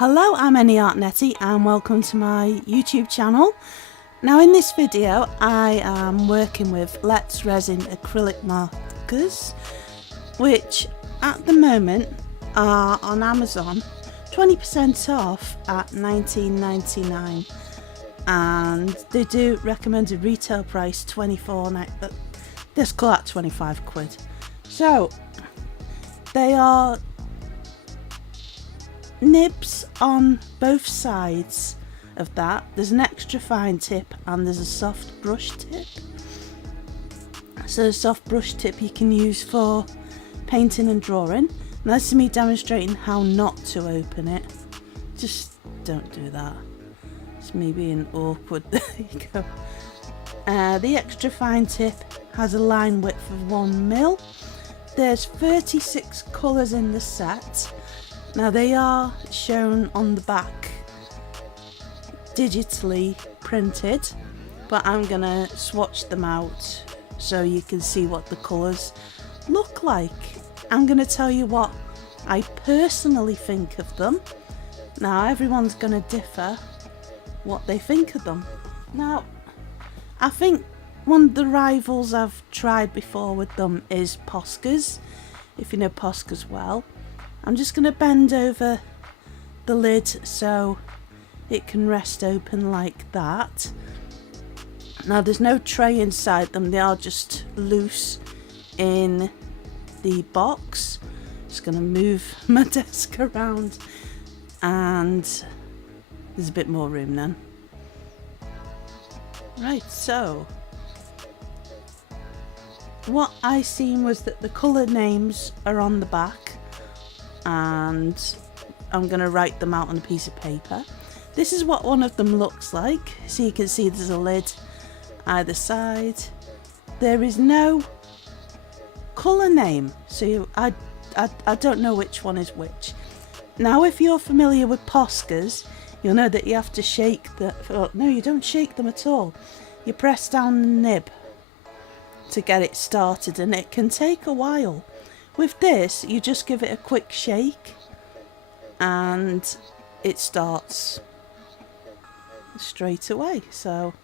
Hello, I'm Any Art Netty and welcome to my YouTube channel. Now in this video I am working with Liquitex Resin Acrylic markers, which at the moment are on Amazon 20% off at $19.99, and they do recommended retail price $24.99. Let's call that 25 quid. So they are nibs on both sides of that. There's an extra fine tip and there's a soft brush tip. So the soft brush tip you can use for painting and drawing. Now this is me demonstrating how not to open it. Just don't do that. It's me being awkward. There you go. The extra fine tip has a line width of 1 mil. There's 36 colours in the set. Now they are shown on the back digitally printed, but I'm gonna swatch them out so you can see what the colours look like. I'm gonna tell you what I personally think of them. Now everyone's gonna differ what they think of them. Now I think one of the rivals I've tried before with them is Posca's, if you know Posca's well. I'm just going to bend over the lid so it can rest open like that. Now there's no tray inside them, they are just loose in the box. Just going to move my desk around and there's a bit more room then. Right, so what I seen was that the colour names are on the back, and I'm going to write them out on a piece of paper. This is what one of them looks like. So you can see there's a lid either side. There is no colour name, so I don't know which one is which. Now if you're familiar with Posca's, you'll know that you have to shake the... Oh, no, you don't shake them at all. You press down the nib to get it started, and it can take a while. With this, you just give it a quick shake and it starts straight away. So,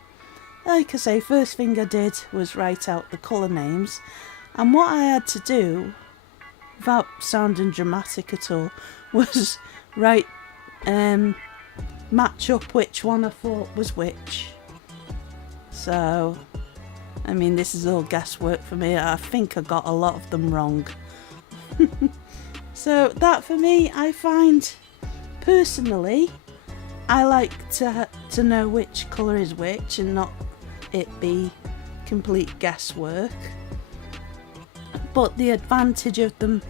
like I say, first thing I did was write out the colour names, and what I had to do, without sounding dramatic at all, was write, match up which one I thought was which. So, I mean, this is all guesswork for me. I think I got a lot of them wrong. So that for me, I find personally I like to know which colour is which and not it be complete guesswork. But the advantage of them,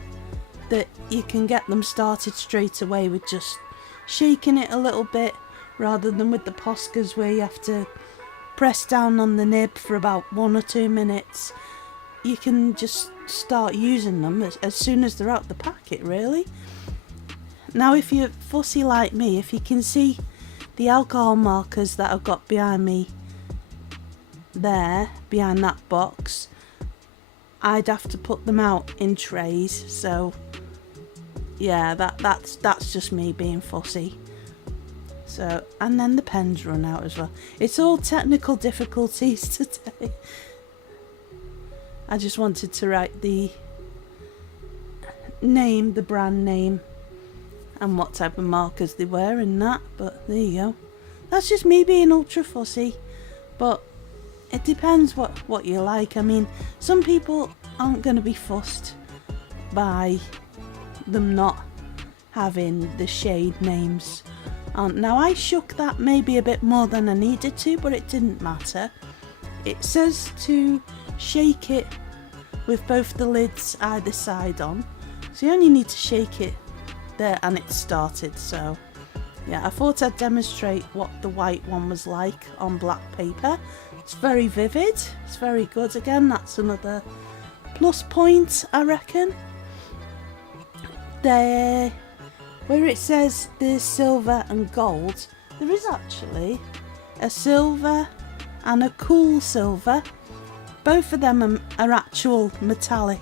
that you can get them started straight away with just shaking it a little bit, rather than with the Posca's where you have to press down on the nib for about 1 or 2 minutes. You can just start using them as soon as they're out the packet, really. Now if you're fussy like me, if you can see the alcohol markers that I've got behind me there, behind that box, I'd have to put them out in trays. So yeah, that's just me being fussy. So, and then the pens run out as well. It's all technical difficulties today. I just wanted to write the name, the brand name, and what type of markers they were in that, but there you go. That's just me being ultra fussy, but it depends what you like. I mean, some people aren't going to be fussed by them not having the shade names. Now I shook that maybe a bit more than I needed to, but it didn't matter. It says to shake it with both the lids either side on, so you only need to shake it there and it started. So yeah, I thought I'd demonstrate what the white one was like on black paper. It's very vivid, it's very good. Again, that's another plus point, I reckon. There, where it says there's silver and gold, there is actually a silver and a cool silver. Both of them are actual metallic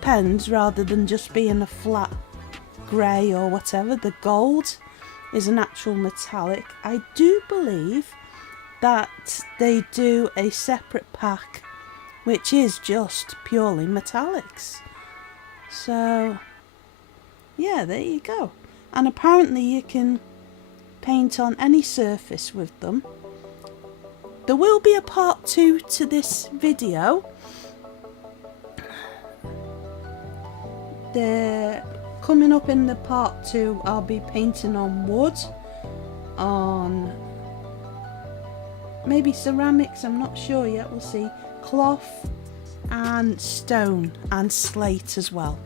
pens rather than just being a flat grey or whatever. The gold, is an actual metallic. I do believe that they do a separate pack which is just purely metallics. So yeah, there you go. And apparently you can paint on any surface with them. There will be a part 2 to this video. Coming up in the part 2, I'll be painting on wood, on maybe ceramics, I'm not sure yet, we'll see, cloth and stone and slate as well.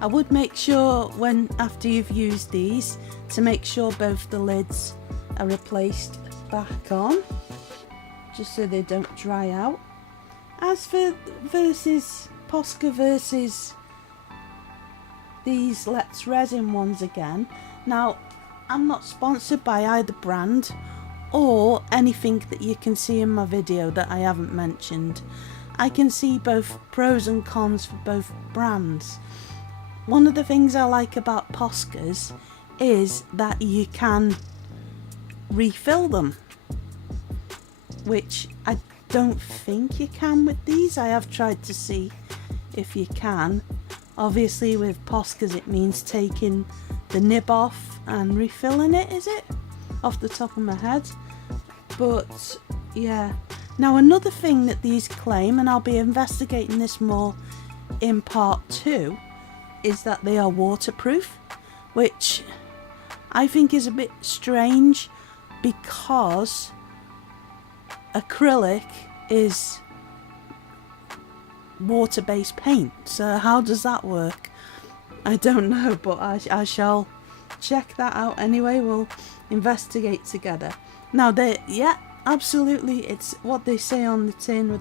I would make sure after you've used these to make sure both the lids are replaced back on, just so they don't dry out. As for Posca versus these Let's Resin ones again, now I'm not sponsored by either brand or anything that you can see in my video that I haven't mentioned. I can see both pros and cons for both brands. One of the things I like about Poscas is that you can refill them, which I don't think you can with these. I have tried to see if you can. Obviously with Poscas it means taking the nib off and refilling it, is it? Off the top of my head. But yeah. Now another thing that these claim, and I'll be investigating this more in part 2, is that they are waterproof, which I think is a bit strange because acrylic is water-based paint, so how does that work? I don't know, but I shall check that out anyway. We'll investigate together. Now yeah, absolutely, it's what they say on the tin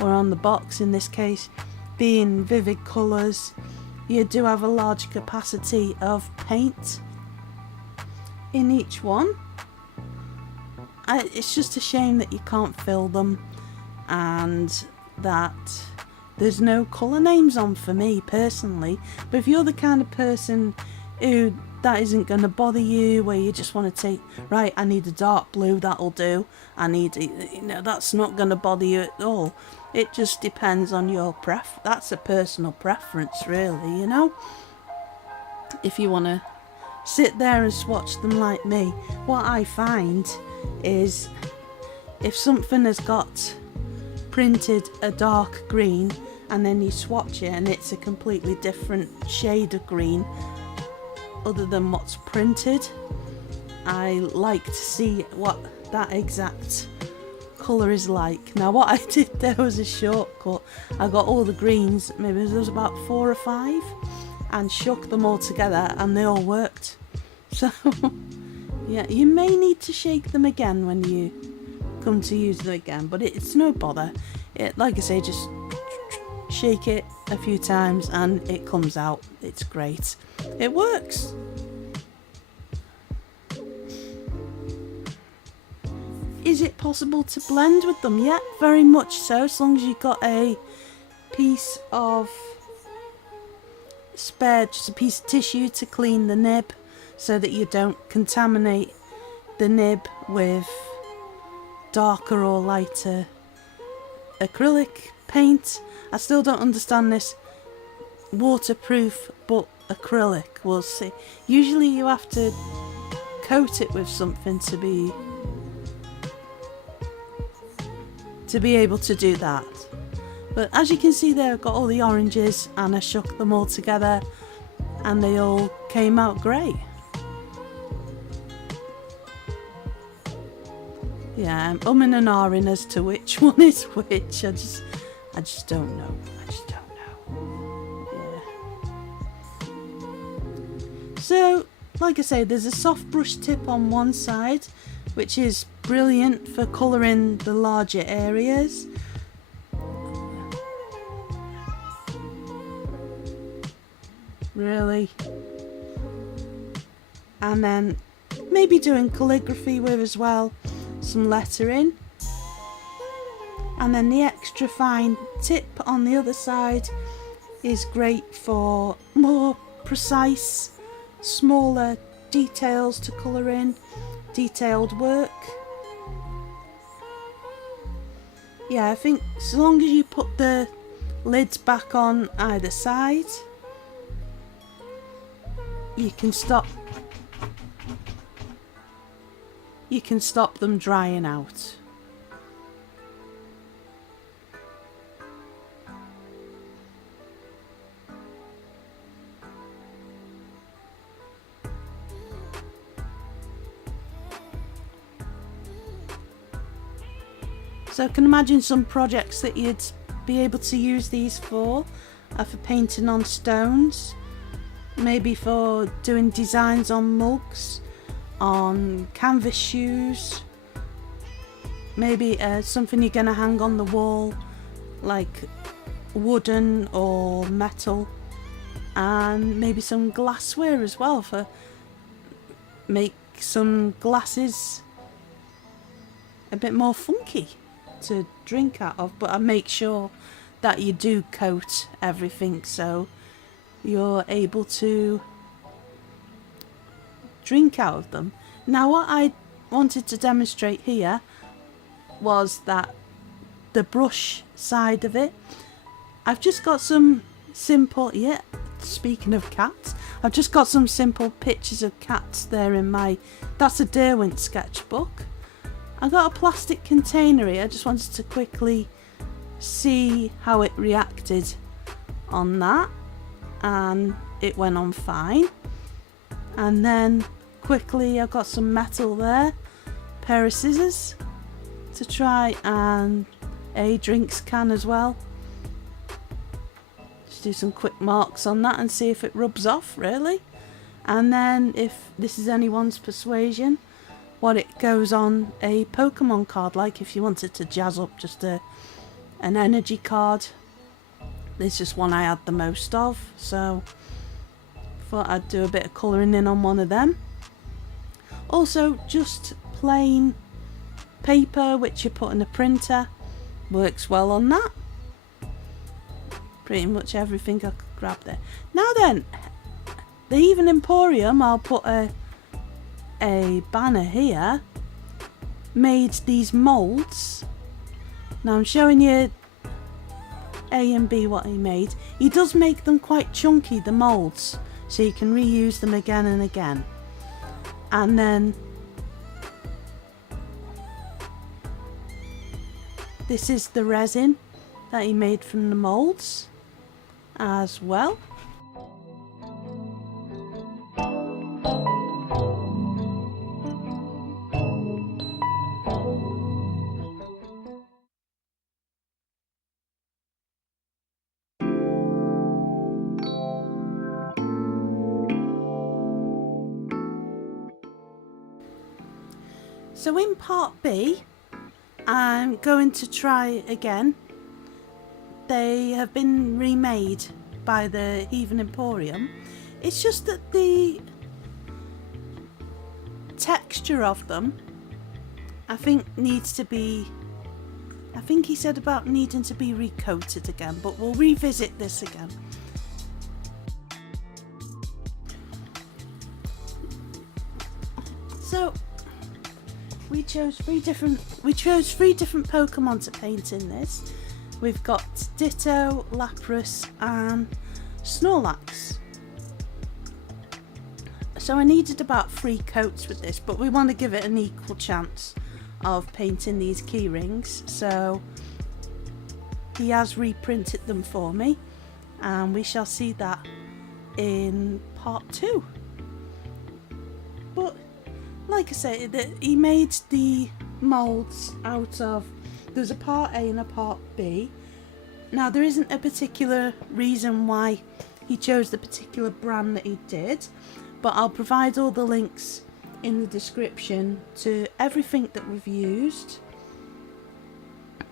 or on the box in this case, being vivid colours. You do have a large capacity of paint in each one. It's just a shame that you can't fill them and that there's no colour names on for me personally. But if you're the kind of person who that isn't going to bother you, where you just want to take, right, I need a dark blue, that'll do. I need, that's not going to bother you at all. It just depends on your that's a personal preference really, if you want to sit there and swatch them like me. What I find is if something has got printed a dark green and then you swatch it and it's a completely different shade of green other than what's printed, I like to see what that exact colour is like. Now what I did there was a shortcut. I got all the greens, maybe there was about 4 or 5, and shook them all together and they all worked. So yeah, you may need to shake them again when you come to use them again, but it's no bother. Like I say, just shake it a few times and it comes out. It's great. It works. Is it possible to blend with them? Yeah, very much so, as long as you've got a piece of spare, just a piece of tissue to clean the nib so that you don't contaminate the nib with darker or lighter acrylic paint. I still don't understand this waterproof but acrylic. We'll see. Usually you have to coat it with something to be able to do that. But as you can see there, I've got all the oranges and I shook them all together and they all came out great. Yeah, I'm umming and ahhing as to which one is which. I just don't know. Yeah. So, like I say, there's a soft brush tip on one side, which is brilliant for colouring the larger areas. Really. And then maybe doing calligraphy with as well, some lettering. And then the extra fine tip on the other side is great for more precise, smaller details to colour in, detailed work. Yeah, I think so long as you put the lids back on either side, you can stop them drying out. So I can imagine some projects that you'd be able to use these for are for painting on stones, maybe for doing designs on mugs, on canvas shoes, maybe something you're going to hang on the wall like wooden or metal, and maybe some glassware as well for make some glasses a bit more funky to drink out of. But I make sure that you do coat everything so you're able to drink out of them. Now what I wanted to demonstrate here was that the brush side of it. I've just got some simple, speaking of cats, I've just got some simple pictures of cats there in my, that's a Derwent sketchbook. I got a plastic container here. I just wanted to quickly see how it reacted on that, and it went on fine. And then quickly I've got some metal there, pair of scissors to try, and a drinks can as well. Just do some quick marks on that and see if it rubs off really. And then if this is anyone's persuasion, what it goes on a Pokémon card, like if you wanted to jazz up just an energy card. This is one I had the most of, so thought I'd do a bit of colouring in on one of them. Also just plain paper which you put in a printer works well on that. Pretty much everything I could grab there. Now then, the Heathen Emporium, I'll put a banner here, made these moulds. Now I'm showing you A and B what he made. He does make them quite chunky, the moulds, so you can reuse them again and again. And then this is the resin that he made from the moulds as well. So in part B, I'm going to try again. They have been remade by the Heathen Emporium. It's just that the texture of them, I think needs to be, I think he said about needing to be recoated again, but we'll revisit this again. So we chose three different Pokemon to paint in this. We've got Ditto, Lapras and Snorlax. So I needed about 3 coats with this, but we want to give it an equal chance of painting these key rings. So he has reprinted them for me, and we shall see that in part 2. But like I say, he made the moulds out of, there's a part A and a part B. Now there isn't a particular reason why he chose the particular brand that he did, but I'll provide all the links in the description to everything that we've used.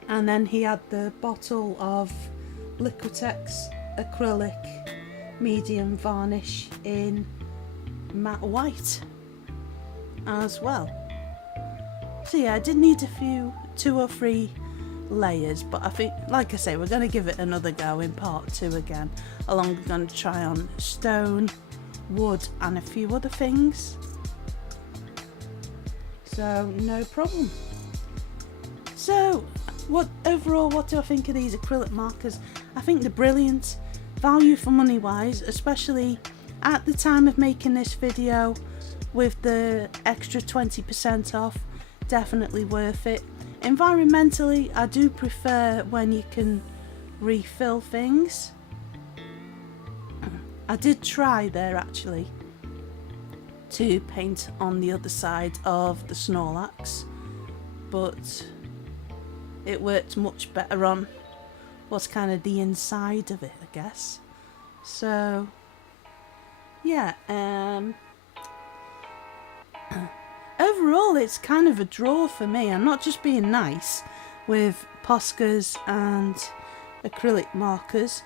And then he had the bottle of Liquitex Acrylic medium varnish in matte white. as well. So yeah, I did need a few, 2 or 3 layers, but I think, like I say, we're going to give it another go in part 2 again. Along, we're going to try on stone, wood and a few other things. So no problem. So overall, what do I think of these acrylic markers? I think they're brilliant, value for money wise, especially at the time of making this video with the extra 20% off. Definitely worth it. Environmentally, I do prefer when you can refill things. I did try there actually to paint on the other side of the Snorlax, but it worked much better on what's kind of the inside of it, I guess. So yeah, overall it's kind of a draw for me. I'm not just being nice with Poscas and acrylic markers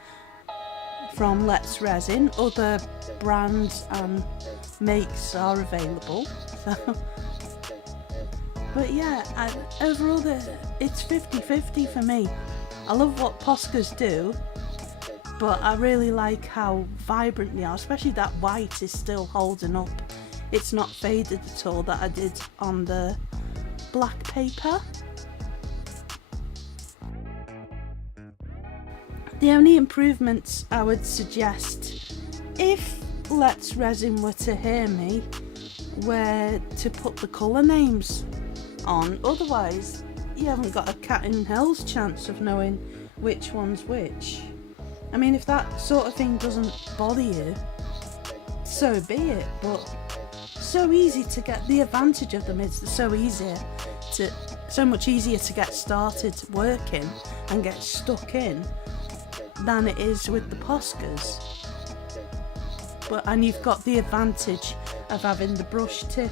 from Let's Resin. Other brands and makes are available, so but yeah, overall it's 50-50 for me. I love what Poscas do, but I really like how vibrant they are, especially that white is still holding up. It's not faded at all, that I did on the black paper. The only improvements I would suggest, if Let's Resin were to hear me, were to put the colour names on. Otherwise, you haven't got a cat in hell's chance of knowing which one's which. I mean, if that sort of thing doesn't bother you, so be it, but so easy to get. The advantage of them is they're so much easier to get started working and get stuck in than it is with the Poscas. And you've got the advantage of having the brush tip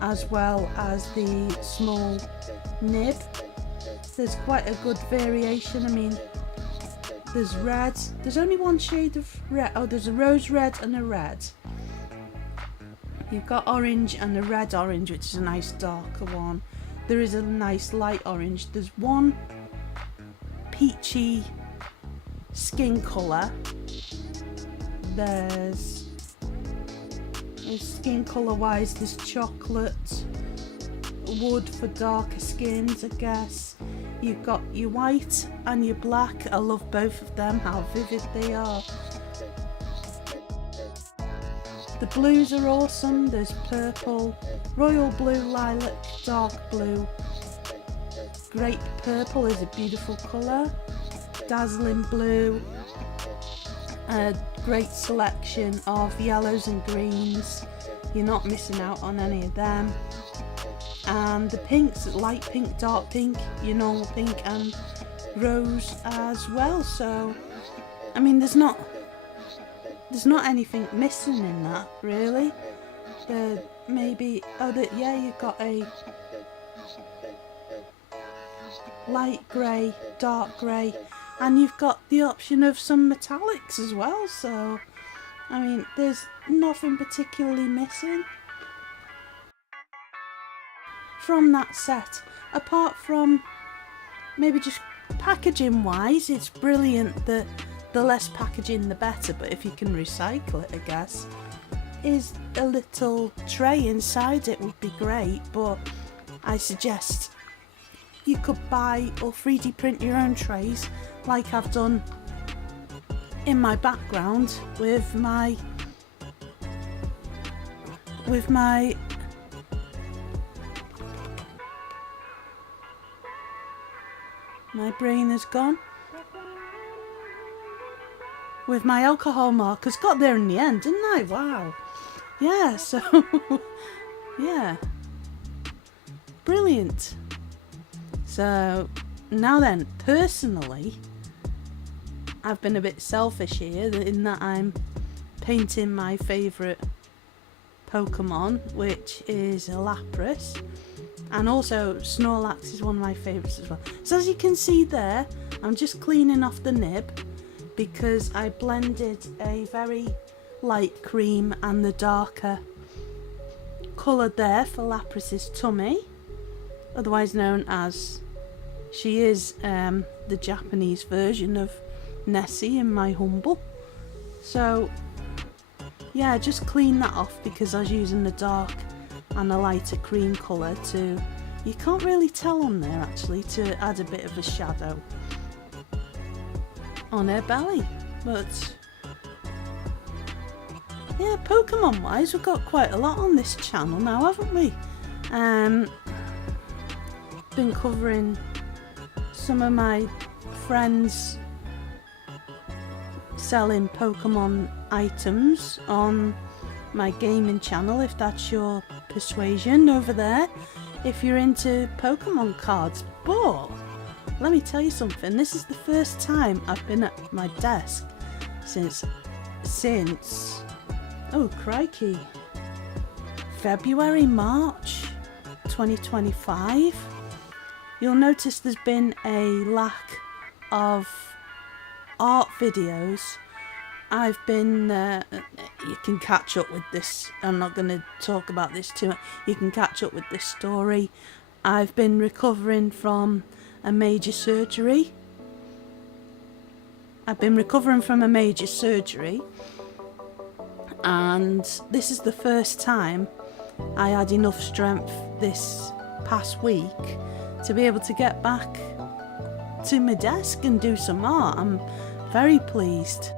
as well as the small nib. There's quite a good variation. I mean, there's red, there's only one shade of red. Oh, there's a rose red and a red. You've got orange and a red orange, which is a nice darker one. There is a nice light orange. There's one peachy skin colour. There's skin colour wise, there's chocolate, wood for darker skins, I guess. You've got your white and your black. I love both of them, how vivid they are. The blues are awesome. There's purple, royal blue, lilac, dark blue. Grape purple is a beautiful colour. Dazzling blue. A great selection of yellows and greens. You're not missing out on any of them. And the pinks, light pink, dark pink, your normal pink, and rose as well. So, I mean, there's not anything missing in that, really. Yeah, you've got a light grey, dark grey, and you've got the option of some metallics as well. So, I mean, there's nothing particularly missing from that set, apart from maybe just packaging wise. It's brilliant that the less packaging the better, but if you can recycle it, I guess, is a little tray inside it would be great. But I suggest you could buy or 3D print your own trays, like I've done in my background with my brain is gone. With my alcohol markers. Got there in the end, didn't I? Wow. Yeah, so yeah, brilliant. So now then, personally, I've been a bit selfish here in that I'm painting my favourite Pokémon, which is a Lapras, and also Snorlax is one of my favourites as well. So as you can see there, I'm just cleaning off the nib because I blended a very light cream and the darker colour there for Lapris's tummy, otherwise known as, she is the Japanese version of Nessie in my humble. So yeah, just clean that off because I was using the dark and a lighter cream colour to, you can't really tell on there actually, to add a bit of a shadow on her belly. But yeah, Pokemon wise, we've got quite a lot on this channel now, haven't we? Been covering some of my friends selling Pokemon items on my gaming channel, if that's your persuasion over there, if you're into Pokemon cards. But let me tell you something, this is the first time I've been at my desk since oh crikey, February, March 2025. You'll notice there's been a lack of art videos. I've been, you can catch up with this, I'm not going to talk about this too much, you can catch up with this story. I've been recovering from a major surgery. And this is the first time I had enough strength this past week to be able to get back to my desk and do some art. I'm very pleased.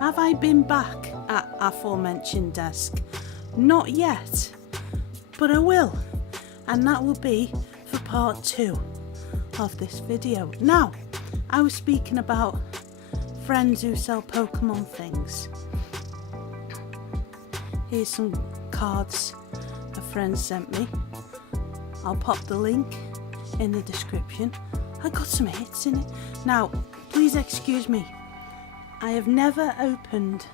Have I been back at aforementioned desk? Not yet, but I will, and that will be for part 2 of this video. Now, I was speaking about friends who sell Pokemon things. Here's some cards a friend sent me. I'll pop the link in the description. I got some hits in it. Now, please excuse me. I have never opened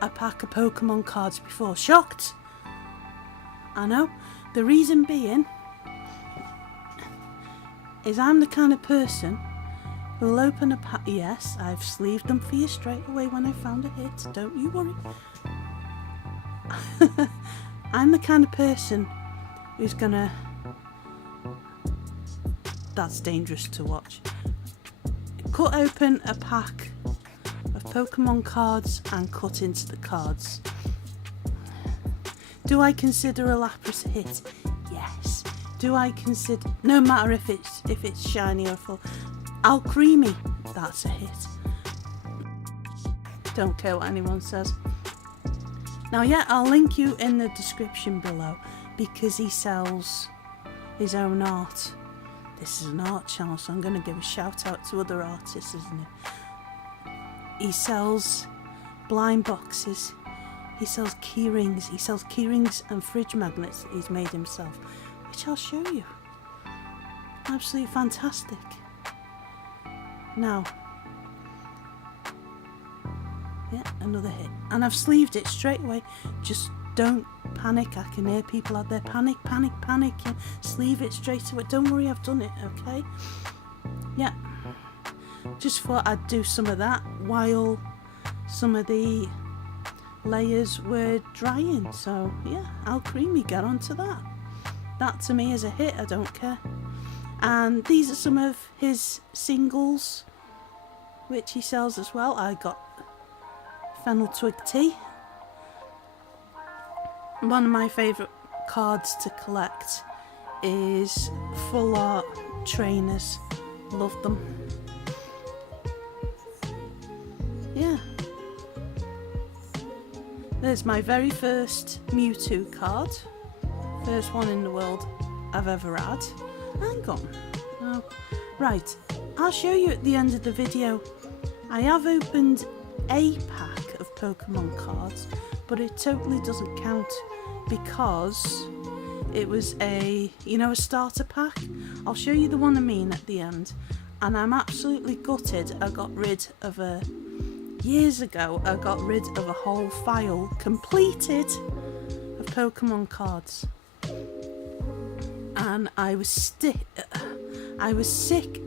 a pack of Pokemon cards before. Shocked? I know. The reason being is I'm the kind of person who'll open a pack. Yes, I've sleeved them for you straight away when I found a hit. Don't you worry. I'm the kind of person who's gonna... That's dangerous to watch. Cut open a pack of Pokemon cards and cut into the cards. Do I consider a Lapras a hit? Yes. Do I consider, no matter if it's shiny or full, Alcremie, that's a hit. Don't care what anyone says. Now yeah, I'll link you in the description below because he sells his own art. This is an art channel, so I'm going to give a shout out to other artists, isn't it? He sells blind boxes, he sells key rings, and fridge magnets that he's made himself, which I'll show you. Absolutely fantastic. Now, yeah, another hit. And I've sleeved it straight away. Just don't panic. I can hear people out there panicking. Sleeve it straight away. Don't worry, I've done it, okay? Yeah. Just thought I'd do some of that while some of the layers were drying. So, yeah, Alcremie, get onto that. That to me is a hit, I don't care. And these are some of his singles, which he sells as well. I got Fennel Twig Tea. One of my favourite cards to collect is full art trainers. Love them. Yeah. There's my very first Mewtwo card. First one in the world I've ever had. Hang on. Oh, right. I'll show you at the end of the video. I have opened a pack of Pokemon cards, but it totally doesn't count because it was a starter pack. I'll show you the one I mean at the end. And I'm absolutely gutted. Years ago, I got rid of a whole file completed of Pokemon cards. And I was sick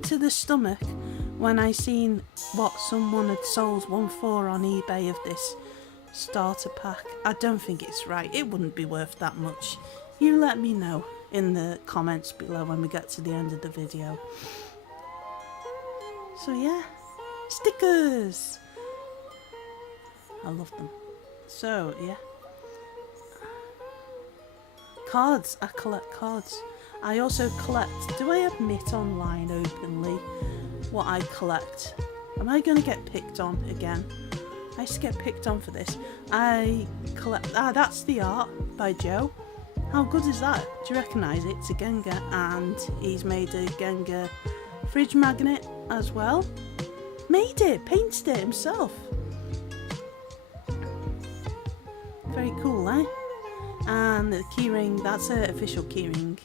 to the stomach when I seen what someone had sold one for on eBay of this starter pack. I don't think it's right. It wouldn't be worth that much. You let me know in the comments below when we get to the end of the video. So yeah, stickers. I love them. So yeah. Cards. I collect cards. I also collect, do I admit online openly what I collect? Am I going to get picked on again? I used to get picked on for this. I collect, that's the art by Joe. How good is that? Do you recognise it? It's a Gengar, and he's made a Gengar fridge magnet as well. Made it, painted it himself. Very cool, eh? And the keyring, that's an official keyring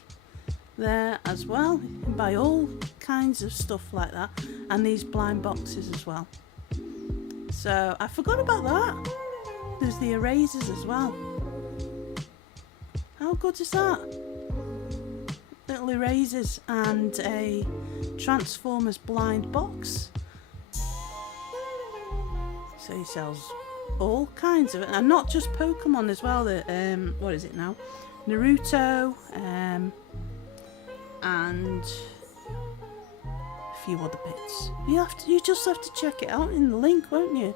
there as well. You can buy all kinds of stuff like that, and these blind boxes as well. So I forgot about that. There's the erasers as well. How good is that? Little erasers and a Transformers blind box. So he sells all kinds of it, and not just Pokemon as well. What is it now? Naruto, and a few other bits. You just have to check it out in the link, won't you?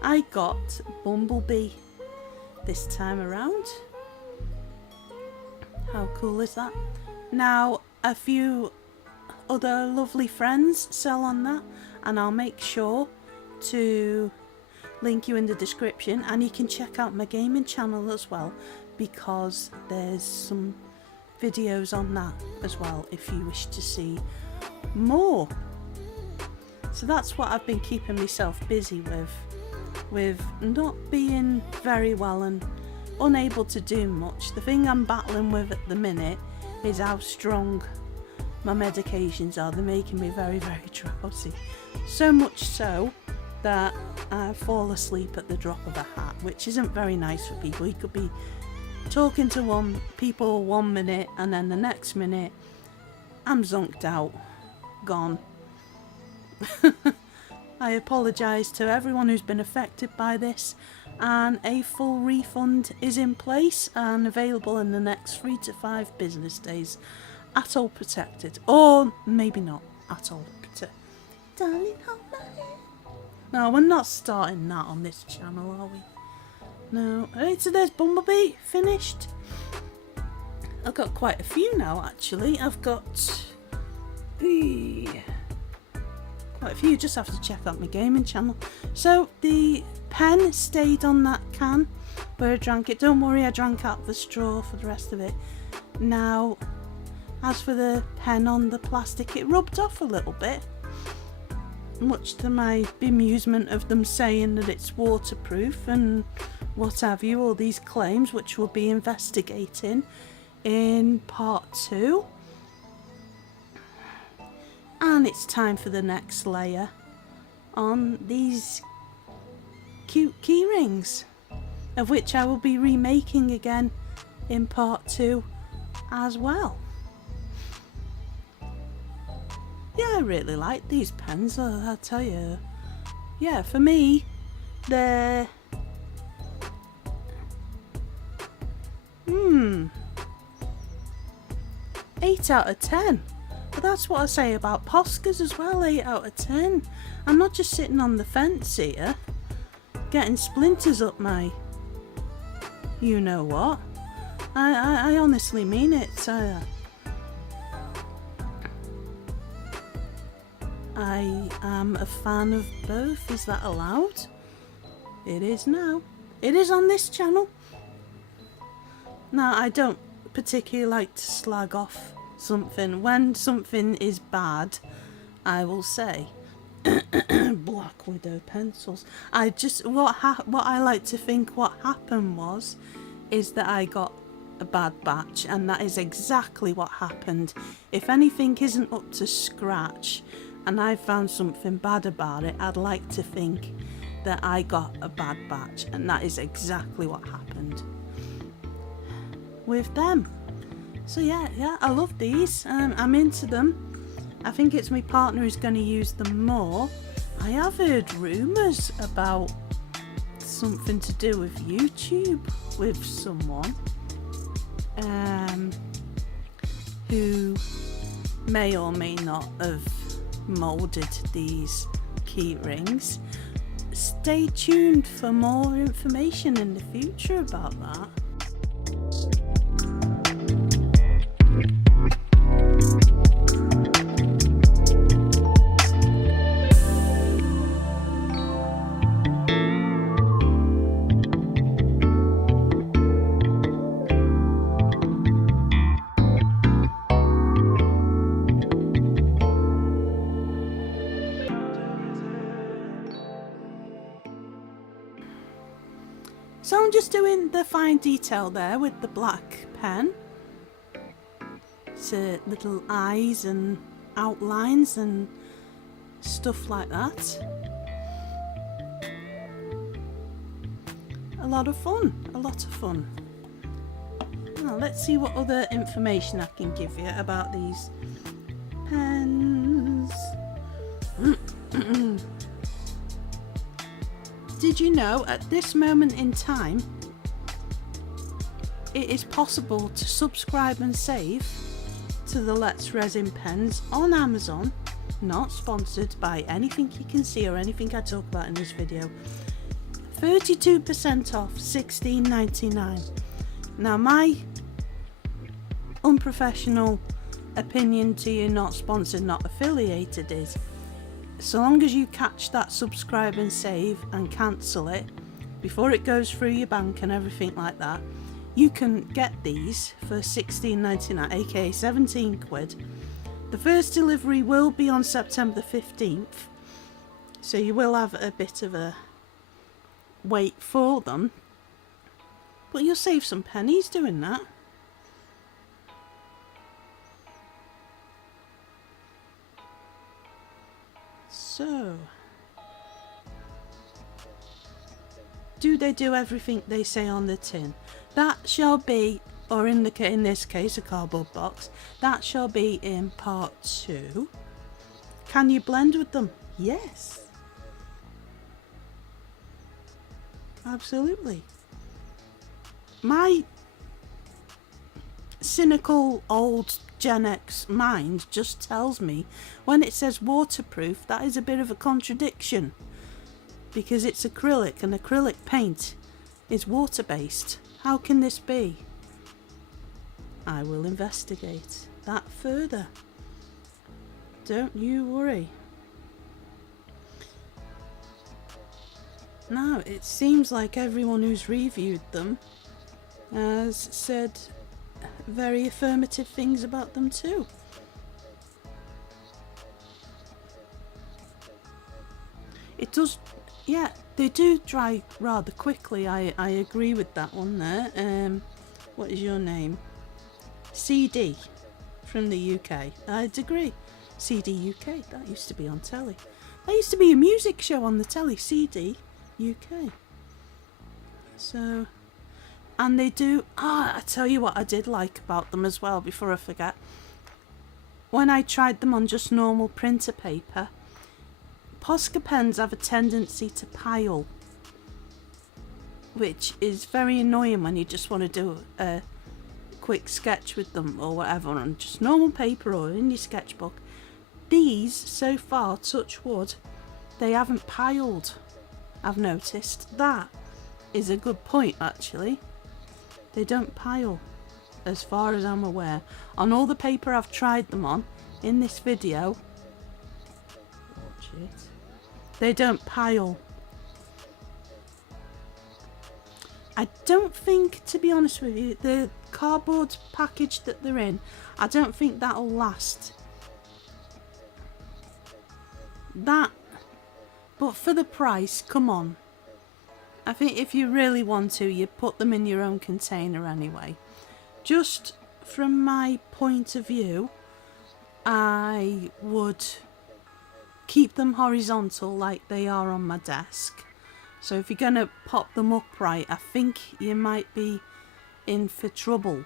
I got Bumblebee this time around. How cool is that? Now a few other lovely friends sell on that, and I'll make sure to link you in the description, and you can check out my gaming channel as well, because there's some videos on that as well if you wish to see more. So that's what I've been keeping myself busy with not being very well and unable to do much. The thing I'm battling with at the minute is how strong my medications are. They're making me very, very drowsy. So much so that I fall asleep at the drop of a hat, which isn't very nice for people. You could be talking to people 1 minute, and then the next minute I'm zonked out, gone. I apologise to everyone who's been affected by this, and a full refund is in place and available in the next 3 to 5 business days. At all protected, or maybe not at all protected. Darling, hold my hand. No, we're not starting that on this channel, are we? No. Right, so there's Bumblebee finished. I've got quite a few now, actually. I've got quite a few. Just have to check out my gaming channel. So the pen stayed on that can where I drank it. Don't worry, I drank out the straw for the rest of it. Now, as for the pen on the plastic, it rubbed off a little bit, much to my bemusement of them saying that it's waterproof and what have you, all these claims, which we'll be investigating in part 2. And it's time for the next layer on these cute key rings, of which I will be remaking again in part 2 as well. Yeah, I really like these pens, I'll tell you. Yeah, for me, they're 8 out of 10. But that's what I say about Poscas as well, 8 out of 10. I'm not just sitting on the fence here, getting splinters up my you know what. I honestly mean it. I am a fan of both. Is that allowed? It is now. It is on this channel. Now, I don't particularly like to slag off something. When something is bad, I will say Black Widow pencils. What I like to think what happened is that I got a bad batch, and that is exactly what happened. If anything isn't up to scratch and I found something bad about it, I'd like to think that I got a bad batch, and that is exactly what happened with them. So yeah, I love these. I'm into them. I think it's my partner who's going to use them more. I have heard rumours about something to do with YouTube, with someone who may or may not have moulded these key rings. Stay tuned for more information in the future about that. So I'm just doing the fine detail there with the black pen. So little eyes and outlines and stuff like that. A lot of fun, a lot of fun. Now let's see what other information I can give you about these pens. Did you know at this moment in time it is possible to subscribe and save to the Let's Resin pens on Amazon? Not sponsored by anything you can see or anything I talk about in this video. 32% off, $16.99. Now my unprofessional opinion to you, not sponsored, not affiliated, is so long as you catch that subscribe and save and cancel it before it goes through your bank and everything like that, you can get these for $16.99, aka 17 quid. The first delivery will be on September the 15th, so you will have a bit of a wait for them, but you'll save some pennies doing that. So, do they do everything they say on the tin? That shall be, or in this case a cardboard box, that shall be in part 2. Can you blend with them? Yes. Absolutely. My cynical old Gen X mind just tells me when it says waterproof, that is a bit of a contradiction, because it's acrylic and acrylic paint is water based. How can this be? I will investigate that further. Don't you worry. Now it seems like everyone who's reviewed them has said very affirmative things about them too. It does, yeah, they do dry rather quickly. I agree with that one there. What is your name? CD from the UK. I'd agree. CD UK, that used to be on telly. That used to be a music show on the telly, CD UK. So, and they do, I tell you what I did like about them as well, before I forget. When I tried them on just normal printer paper, Posca pens have a tendency to pile, which is very annoying when you just want to do a quick sketch with them or whatever on just normal paper or in your sketchbook. These, so far, touch wood, they haven't piled. I've noticed. That is a good point, actually. They don't pile, as far as I'm aware. On all the paper I've tried them on in this video, watch it, they don't pile. I don't think, to be honest with you, the cardboard package that they're in, I don't think that'll last. That, but for the price, come on. I think if you really want to, you put them in your own container anyway. Just from my point of view, I would keep them horizontal like they are on my desk. So if you're going to pop them upright, I think you might be in for trouble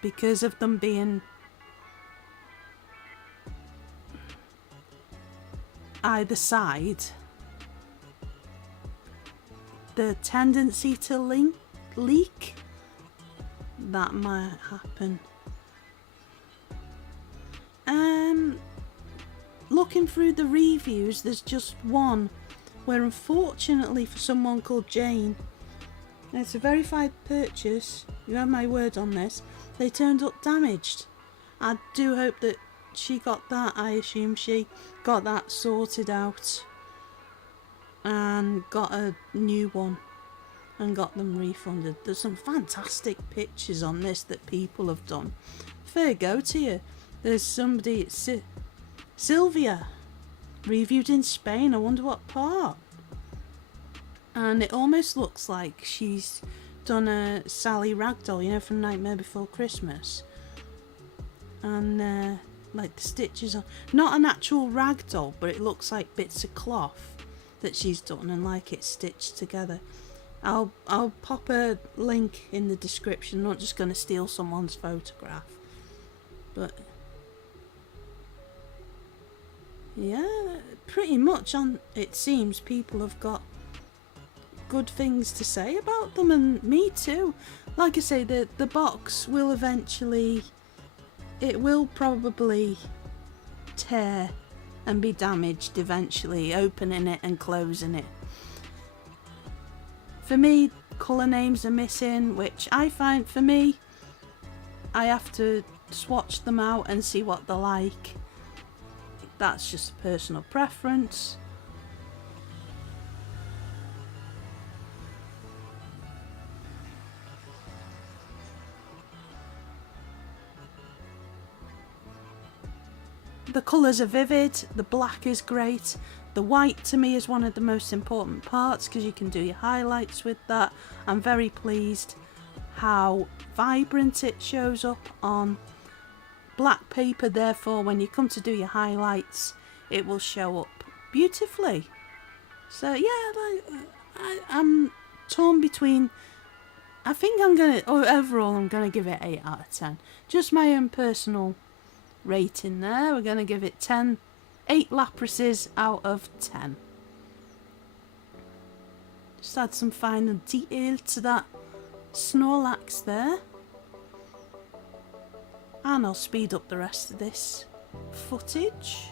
because of them being either side. the tendency to leak. That might happen. Looking through the reviews, there's just one where, unfortunately for someone called Jane, it's a verified purchase, you have my word on this, they turned up damaged. I do hope that she got that. I assume she got that sorted out and got a new one and got them refunded. There's some fantastic pictures on this that people have done. Fair go to you. There's somebody, Sylvia, reviewed in Spain. I wonder what part. And it almost looks like she's done a Sally ragdoll, you know, from Nightmare Before Christmas. And like the stitches on, not an actual ragdoll, but it looks like bits of cloth that she's done and like it's stitched together. I'll pop a link in the description. I'm not just going to steal someone's photograph, but yeah, pretty much on it seems people have got good things to say about them, and me too. Like I say, the box will eventually, it will probably tear and be damaged eventually, opening it and closing it. For me, colour names are missing, which I find, for me, I have to swatch them out and see what they're like. That's just a personal preference. The colours are vivid, the black is great, the white to me is one of the most important parts because you can do your highlights with that. I'm very pleased how vibrant it shows up on black paper, therefore when you come to do your highlights it will show up beautifully. So yeah, I'm torn between, I think overall I'm gonna give it 8 out of 10. Just my own personal rating there. We're going to give it 8 laprises out of 10. Just add some final detail to that Snorlax there. And I'll speed up the rest of this footage.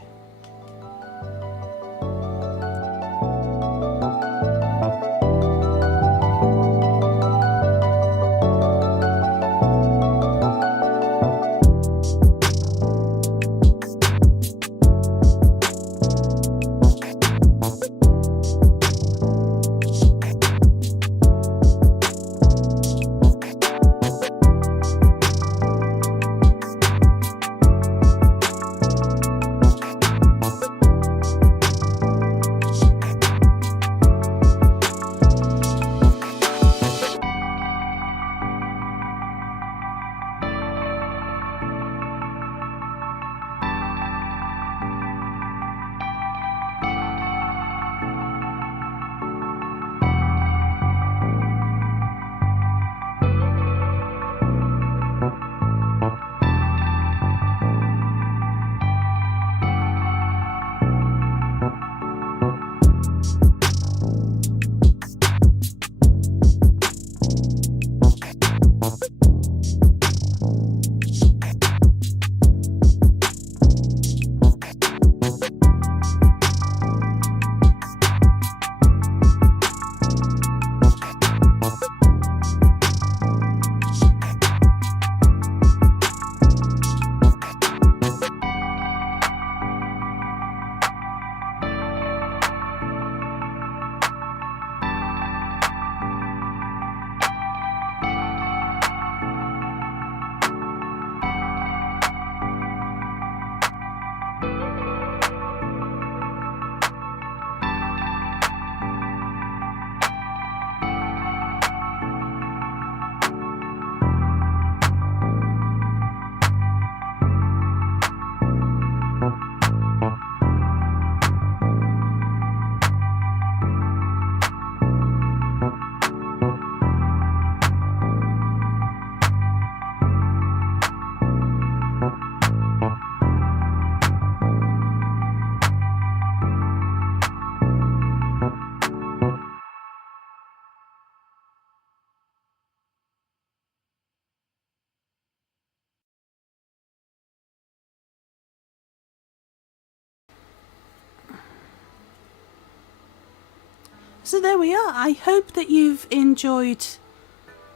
So there we are. I hope that you've enjoyed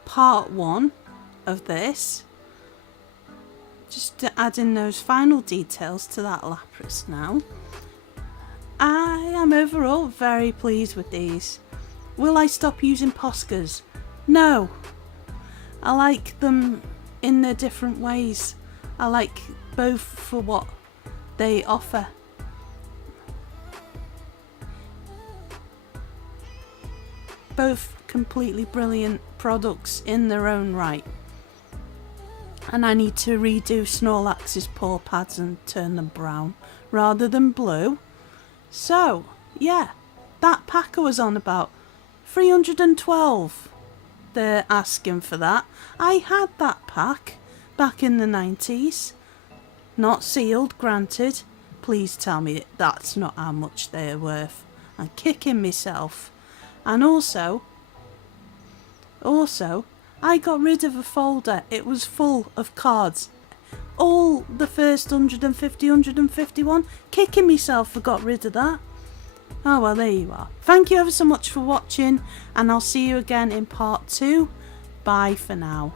part 1 of this. Just to add in those final details to that lapis now. I am overall very pleased with these. Will I stop using Poscas? No. I like them in their different ways. I like both for what they offer. Both completely brilliant products in their own right. And I need to redo Snorlax's paw pads and turn them brown rather than blue. So, yeah, that pack I was on about, 312. They're asking for that. I had that pack back in the 90s. Not sealed, granted. Please tell me that's not how much they're worth. I'm kicking myself. And also, I got rid of a folder. It was full of cards. All the first 150, 151. Kicking myself for got rid of that. Oh well, there you are. Thank you ever so much for watching, and I'll see you again in part 2. Bye for now.